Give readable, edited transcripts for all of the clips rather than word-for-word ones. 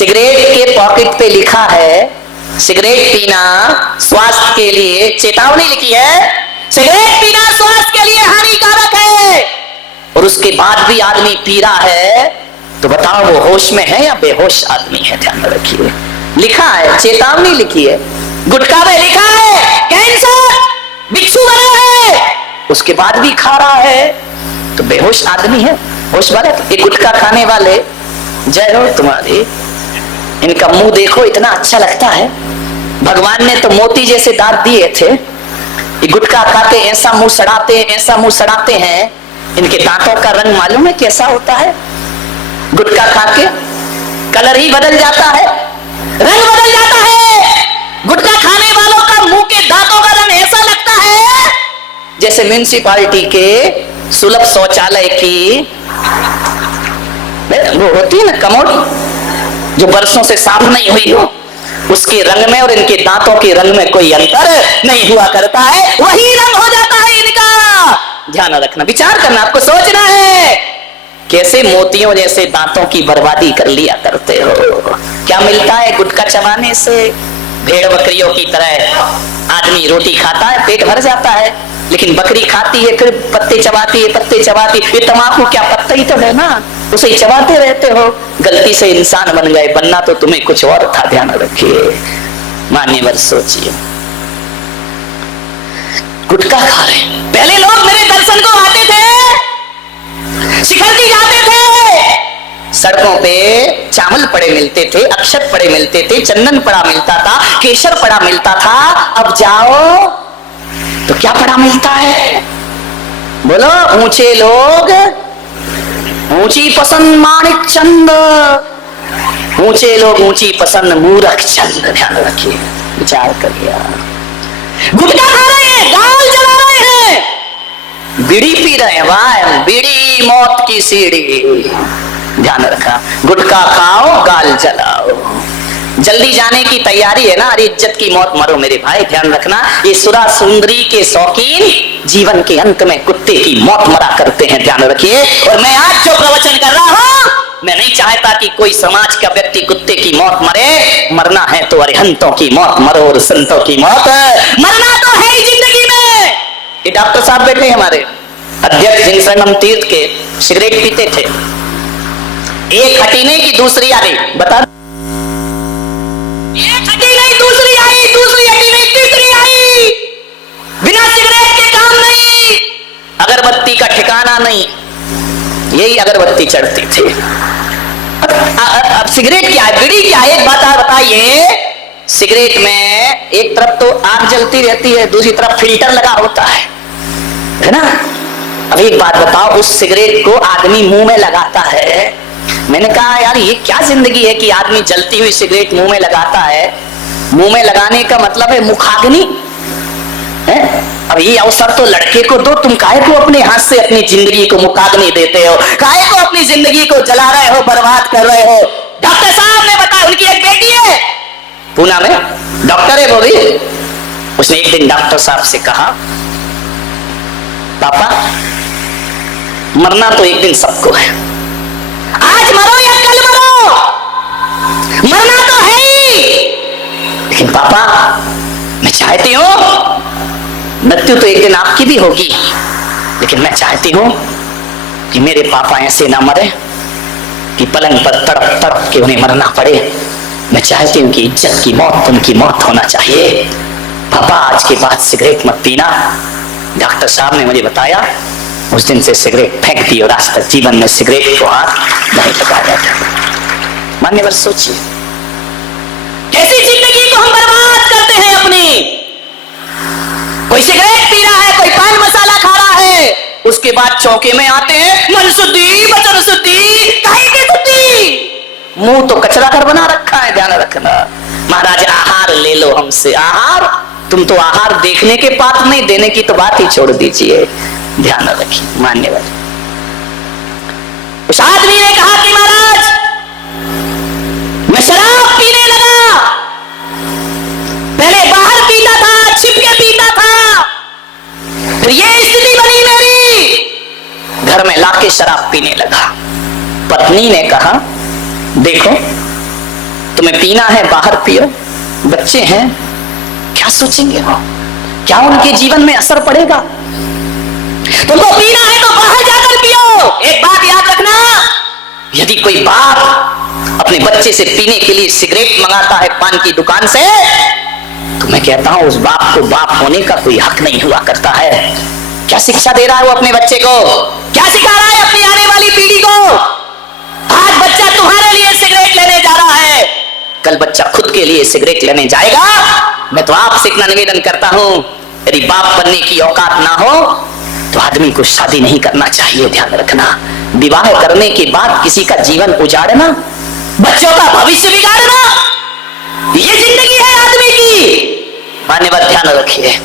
Cigarette के pocket पे लिखा है सिगरेट पीना स्वास्थ्य के लिए, चेतावनी लिखी है सिगरेट पीना स्वास्थ्य के लिए हानिकारक है, और उसके बाद भी आदमी पी रहा है, तो बताओ वो होश में है या बेहोश आदमी है? ध्यान रखिए, लिखा है, चेतावनी लिखी है। गुटखा में लिखा है कैंसर बिच्छू बना है, उसके बाद भी खा रहा है, तो बेहोश आदमी है? होश वाला? ये गुटखा खाने वाले, जय हो तुम्हारी, इनका मुंह देखो इतना अच्छा लगता है, भगवान ने तो मोती जैसे दांत दिए थे, ये गुटखा खाते ऐसा मुंह सड़ाते, ऐसा मुंह सड़ाते हैं, इनके दांतों का रंग मालूम है कैसा होता है? गुटखा खा के कलर ही बदल जाता है, रंग बदल जाता है। गुटखा खाने वालों का मुंह के दांतों का रंग ऐसा लगता है जैसे म्युनिसिपालिटी के सुलभ शौचालय की वो होती है ना कमोड, जो बरसों से साफ नहीं हुई हो, उसके रंग में और इनके दांतों के रंग में कोई अंतर नहीं हुआ करता है, वही रंग हो जाता है इनका। ध्यान रखना, विचार करना, आपको सोचना है कैसे मोतियों जैसे दांतों की बर्बादी कर लिया करते हो। क्या मिलता है गुटखा चबाने से? भेड़ बकरियों की तरह आदमी रोटी खाता है, पेट भर जाता है, लेकिन बकरी खाती है, फिर पत्ते चबाती है, पत्ते चबाती। ये तम्बाकू क्या पत्ता ही तो है ना, उसे ही चबाते रहते हो। गलती से इंसान बन गए, बनना तो तुम्हें कुछ और था। ध्यान रखिए, मान्यवर सोचिए, गुटखा खा रहे। पहले लोग मेरे दर्शन को आते थे, शिखर जाते थे, सड़कों पे चावल पड़े मिलते थे, अक्षत पड़े मिलते थे, चंदन पड़ा मिलता था, केसर पड़ा मिलता था। अब जाओ तो क्या पड़ा मिलता है? बोलो, ऊंचे लोग ऊंची पसंद माणिक चंद, ऊंचे लोग ऊंची पसंद मूर्ख चंद। ध्यान रखिए, विचार करिए। गुटखा खा रहे हैं, गाल जला रहे हैं, बीड़ी पी रहे हैं, वाह बीड़ी मौत की सीढ़ी। ध्यान रखा, गुटखा खाओ गाल जलाओ, जल्दी जाने की तैयारी है ना, अरे इज्जत की मौत मरो मेरे भाई। ध्यान रखना, ये सुरा सुंदरी के शौकीन जीवन के अंत में कुत्ते की मौत मरा करते हैं। ध्यान रखिए, और मैं आज जो प्रवचन कर रहा हूं, मैं नहीं चाहता कि कोई समाज का व्यक्ति कुत्ते की मौत मरे। मरना है तो अरिहंतों की मौत मरो, और संतों की मौत मरना तो है ही जिंदगी में। ये डॉक्टर साहब बैठे हमारे अध्यक्ष जिनसनम तीर्थ के, सिगरेट पीते थे, एक हटी नहीं कि दूसरी आ गई। बता, एक हटी नहीं दूसरी आई, दूसरी हटी नहीं तीसरी आई। बिना सिगरेट के काम नहीं, अगरबत्ती का ठिकाना नहीं, यही अगरबत्ती चढ़ती थी। अब सिगरेट क्या है, बीड़ी क्या है? एक बात आप बताइए, सिगरेट में एक तरफ तो आग जलती रहती है, दूसरी तरफ फिल्टर लगा होता है ना। अब एक बात बताओ, उस सिगरेट को आदमी मुंह में लगाता है। मैंने कहा यार ये क्या जिंदगी है कि आदमी जलती हुई सिगरेट मुंह में लगाता है। मुंह में लगाने का मतलब है मुखाग्नि है। अब ये अवसर तो लड़के को दो, तुम काहे को अपने हाथ से अपनी जिंदगी को मुखाग्नि देते हो, काहे को अपनी जिंदगी को जला रहे हो, बर्बाद कर रहे हो। डॉक्टर साहब ने बताया, उनकी एक बेटी है पूना में, डॉक्टर है वो भी। उसने एक दिन डॉक्टर साहब से कहा, पापा मरना तो एक दिन सबको है, आज मरो या कल मरो, मरना तो है ही। लेकिन पापा मैं चाहती हूं, मृत्यु तो एक दिन आपकी भी होगी, लेकिन मैं चाहती हूं कि मेरे पापा ऐसे ना मरे कि पलंग पर तड़प तड़प के उन्हें मरना पड़े। मैं चाहती हूं कि इज्जत की मौत उनकी मौत होना चाहिए। पापा आज के बाद सिगरेट मत पीना। डॉक्टर साहब ने मुझे बताया, उस दिन से सिगरेट फेंक दी और आज तक जीवन में सिगरेट को हाथ नहीं लगाया था। मान्यवर सोचिए, कैसी जिंदगी को हम बर्बाद करते हैं अपनी। कोई सिगरेट पी रहा है, कोई पान मसाला खा रहा है, उसके बाद चौके में आते हैं, मन शुद्धि वचन शुद्धि काहे की शुद्धि। मुंह तो कचरा घर बना रखा है। ध्यान रखना, महाराज आहार ले लो हमसे, आहार। तुम तो आहार देखने के पात्र नहीं, देने की तो बात ही छोड़ दीजिए। ध्यान रखिए मान्यवर। उस आदमी ने कहा कि महाराज मैं शराब पीने लगा, पहले बाहर पीता था, छिपके पीता था, फिर ये स्थिति बनी मेरी, घर में लाके शराब पीने लगा। पत्नी ने कहा, देखो तुम्हें पीना है बाहर पियो, बच्चे हैं क्या सोचेंगे वो, क्या उनके जीवन में असर पड़ेगा। तुमको पीना है तो बाहर जाकर पियो। एक बात याद रखना, यदि कोई बाप अपने बच्चे से पीने के लिए सिगरेट मंगाता है पान की दुकान से, तो मैं कहता हूं उस बाप को बाप होने का कोई हक नहीं हुआ करता है। क्या शिक्षा दे रहा है वो अपने बच्चे को, क्या सिखा रहा है अपनी आने वाली पीढ़ी को। आज बच्चा तुम्हारे लिए सिगरेट लेने जा रहा है, कल बच्चा खुद के लिए सिगरेट लेने जाएगा। मैं तो आपसे इतना निवेदन करता हूं, यदि बाप बनने की औकात ना हो तो आदमी को शादी नहीं करना चाहिए। ध्यान रखना, विवाह करने के बाद किसी का जीवन उजाड़ना, बच्चों का भविष्य बिगाड़ना, ये जिंदगी है आदमी की। मान्यवर ध्यान रखिए,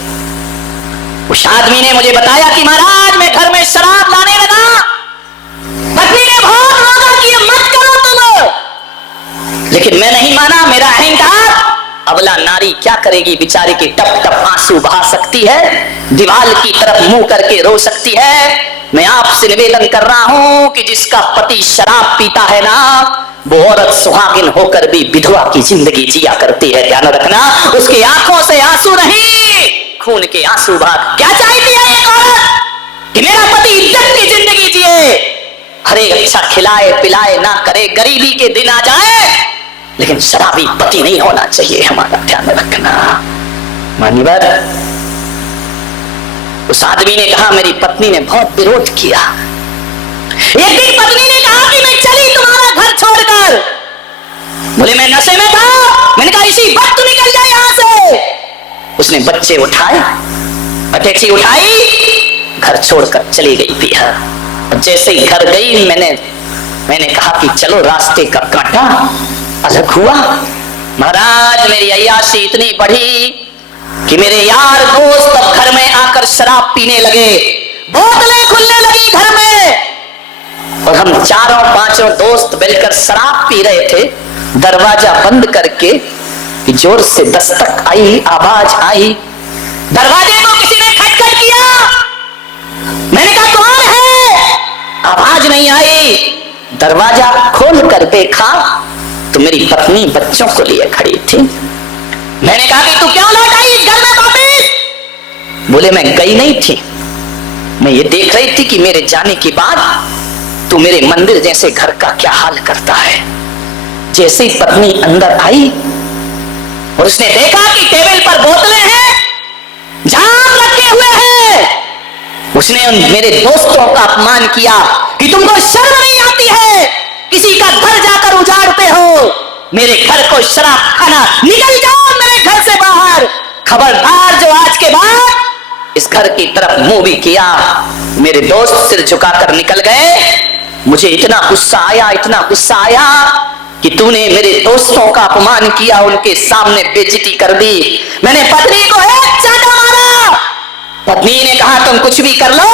उस आदमी ने मुझे बताया कि महाराज मैं घर में शराब लाने लगा, पत्नी ने बहुत रोका कि मत करो तुम, लेकिन मैं नहीं माना। मेरा अहंकार, अबला नारी क्या करेगी बेचारी की, टप टप आंसू बहा सकती है, दीवार की तरफ मुंह करके रो सकती है। मैं आपसे निवेदन कर रहा हूं कि जिसका पति शराब पीता है ना, वो औरत सुहागिन होकर भी विधवा की जिंदगी जिया करती है। ध्यान रखना, उसकी आंखों से आंसू नहीं, खून के आंसू बहा। क्या चाहती है एक औरत कि मेरा पति इज्जत की जिंदगी जिए, हरे अच्छा खिलाए पिलाए ना करे, गरीबी के दिन आ जाए, लेकिन शराबी पति नहीं होना चाहिए। हमारा ध्यान रखना। मान्यवर, उस आदमी ने कहा मेरी पत्नी ने बहुत विरोध किया। एक दिन पत्नी ने कहा कि मैं चली तुम्हारा घर छोड़कर। बोले मैं नशे में था। मैंने कहा इसी वक्त निकल जाए यहां से। उसने बच्चे उठाए, अटैची उठाई, घर छोड़कर चली गई थी। जैसे ही घर गई मैंने कहा कि चलो रास्ते का कांटा अलग हुआ। महाराज मेरी अय्याशी इतनी बढ़ी कि मेरे यार दोस्त अब घर में आकर शराब पीने लगे, बोतलें खुलने लगी घर में, और हम चारों पांचों दोस्त मिलकर शराब पी रहे थे। दरवाजा बंद करके जोर से दस्तक आई, आवाज आई, दरवाजे को किसी ने खटखट किया। मैंने कहा कौन है? आवाज नहीं आई। दरवाजा खोल कर देखा तो मेरी पत्नी बच्चों को लिए खड़ी थी। मैंने कहा कि तू क्यों लौट आई इस घर में वापस? बोले मैं गई नहीं थी, मैं ये देख रही थी कि मेरे जाने के बाद तू मेरे मंदिर जैसे घर का क्या हाल करता है। जैसे ही पत्नी अंदर आई और उसने देखा कि टेबल पर बोतलें हैं, जाम रखे हुए हैं, उसने मेरे दोस्तों का अपमान किया कि तुमको शर्म नहीं आती है, किसी का घर जाकर उजाड़ते हो, मेरे घर को शराब खाना, निकल जाओ मेरे घर से बाहर। खबरदार जो आज के बाद इस घर की तरफ मुंह भी किया। मेरे दोस्त सिर झुकाकर निकल गए। मुझे इतना गुस्सा आया, इतना गुस्सा आया कि तूने मेरे दोस्तों का अपमान किया, उनके सामने बेइज्जती कर दी। मैंने पत्नी को एक चांटा मारा। पत्नी ने कहा तुम कुछ भी कर लो,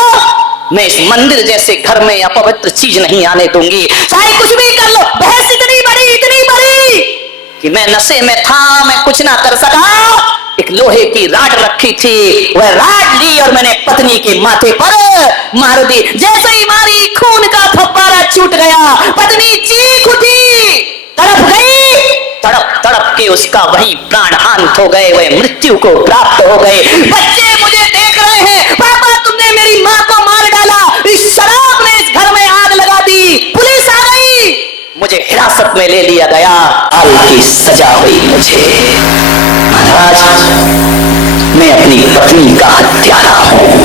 मैं इस मंदिर जैसे घर में अपवित्र चीज नहीं आने दूंगी, चाहे कुछ भी कर लो। बहस इतनी बड़ी कि मैं नशे में था, मैं कुछ ना कर सका। एक लोहे की राड रखी थी, वह राड ली और मैंने पत्नी के माथे पर मार दी। जैसे ही मारी खून का फव्वारा छूट गया, पत्नी चीख उठी, तड़प गई। तड़प तड़प के उसका वही प्राणांत हो गए, वह मृत्यु को प्राप्त हो गए। बच्चे मुझे देख रहे हैं, पापा तुमने मेरी माँ को मार डाला, इस शराब ने इस घर में आग लगा दी, पुलिस आ गई, मुझे हिरासत में ले लिया गया, हाल की सजा हुई मुझे। महाराज मैं अपनी पत्नी का हत्यारा हूं।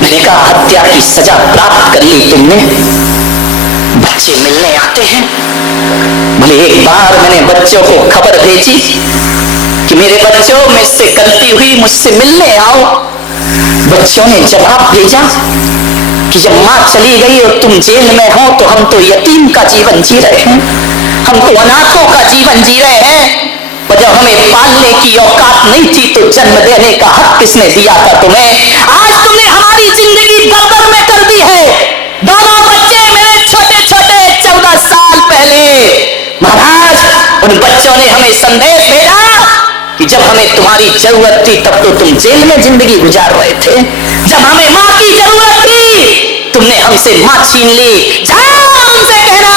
मैंने कहा हत्या की सजा प्राप्त कर ली तुमने, बच्चे मिलने आते हैं। बोले एक बार मैंने बच्चों को खबर भेजी कि मेरे बच्चों में से गलती हुई, मुझसे मिलने आओ। बच्चों ने जवाब भेजा कि जब माँ चली गई और तुम जेल में हो तो हम तो यतीम का जीवन जी रहे हैं, हम तो अनाथों का जीवन जी रहे हैं, और जब हमें पालने की औकात नहीं थी तो जन्म देने का हक किसने दिया था तुम्हें? आज तुमने हमारी जिंदगी दलदल में कर दी है। दोनों बच्चे मेरे छोटे छोटे 14 साल पहले। महाराज उन बच्चों ने हमें संदेश भेजा कि जब हमें तुम्हारी जरूरत थी तब तो तुम जेल में जिंदगी गुजार रहे थे, जब हमें माँ की जरूरत थी तुमने हमसे माँ छीन ली। जाओ उनसे कहना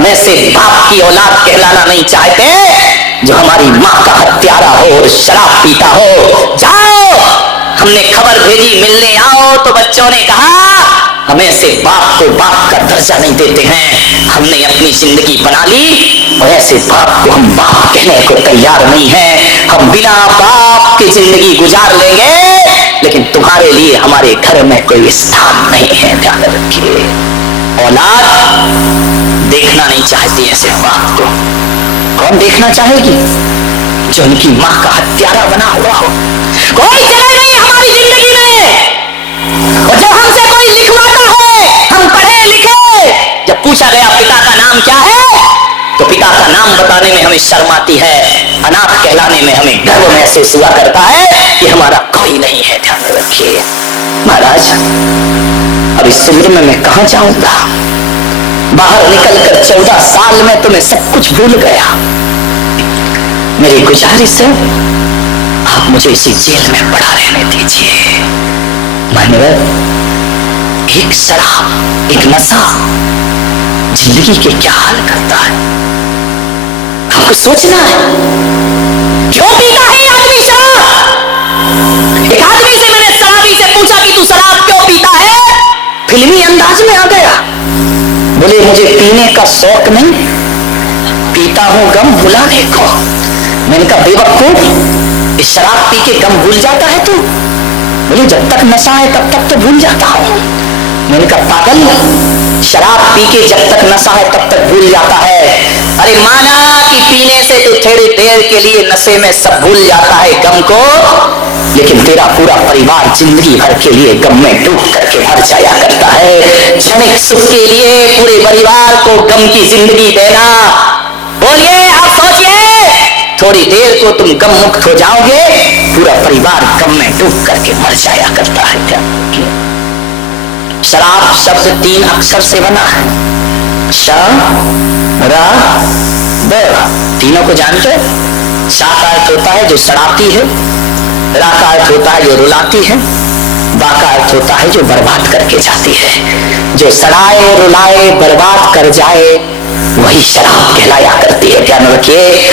हम ऐसे बाप की औलाद कहलाना नहीं चाहते जो हमारी माँ का हत्यारा हो और शराब पीता हो। जाओ, हमने खबर भेजी मिलने आओ, तो बच्चों ने कहा हम ऐसे बाप को बाप का दर्जा नहीं देते हैं, हमने अपनी जिंदगी बना ली और ऐसे बाप को हम बाप कहने को तैयार नहीं है। हम बिना बाप की जिंदगी गुजार लेंगे, लेकिन तुम्हारे लिए हमारे घर में कोई स्थान नहीं है। ध्यान रखिए, औलाद देखना नहीं चाहती ऐसे बाप को। कौन देखना चाहेगी? जो उनकी माँ का हत्यारा बना हुआ हो। कोई जगह नहीं हमारी जिंदगी में। और जब हमसे कोई लिखवाता है, हम पढ़े लिखे, जब पूछा गया पिता का नाम क्या है, तो पिता का नाम बताने में हमें शर्म आती है, अनाथ कहलाने में हमें गर्व महसूस हुआ करता है कि हमारा कोई नहीं है। ध्यान रखिए महाराज, अब इस उम्र में मैं कहां जाऊंगा? बाहर निकलकर 14 साल में तो मैं सब कुछ भूल गया। मेरी गुजारिश है, आप मुझे इसी जेल में पड़ा रहने दीजिए। मान्यवर, एक शराब, एक नशा जिंदगी के क्या हाल करता है, आपको सोचना है। क्यों पीता है आदमी शराब? एक आदमी से मैंने शराबी से पूछा कि तू शराब क्यों पीता है? फिल्मी अंदाज में आ गया, बोले मुझे पीने का शौक नहीं, पीता हूं गम भुलाने को। मैंने कहा बेवकूफ, इस शराब पी के गम भूल जाता है तू? बोले जब तक नशा है तब तक तो भूल जाता हूं। मैंने कहा पागल, शराब पी के जब तक नशा है तब तक भूल जाता है। अरे माना कि पीने से तो थोड़ी देर के लिए नशे में सब भूल जाता है गम को, लेकिन तेरा पूरा परिवार जिंदगी भर के लिए गम में डूब करके मर जाया करता है। क्षणिक सुख के लिए पूरे परिवार को गम की जिंदगी देना, बोलिए आप सोचिए, थोड़ी देर को तुम गम मुक्त हो जाओगे, पूरा परिवार गम में डूब करके मर जाया करता है। क्या शराब शब्द 3 अक्षर से बना है, श रा ब। तीनों को जानते हो? सा का अर्थ होता है जो सड़ाती है, रा का अर्थ होता है जो रुलाती है, बा का अर्थ होता है जो बर्बाद करके जाती है। जो सड़ाए रुलाए बर्बाद कर जाए वही शराब कहलाया करती है। ध्यान रखिए,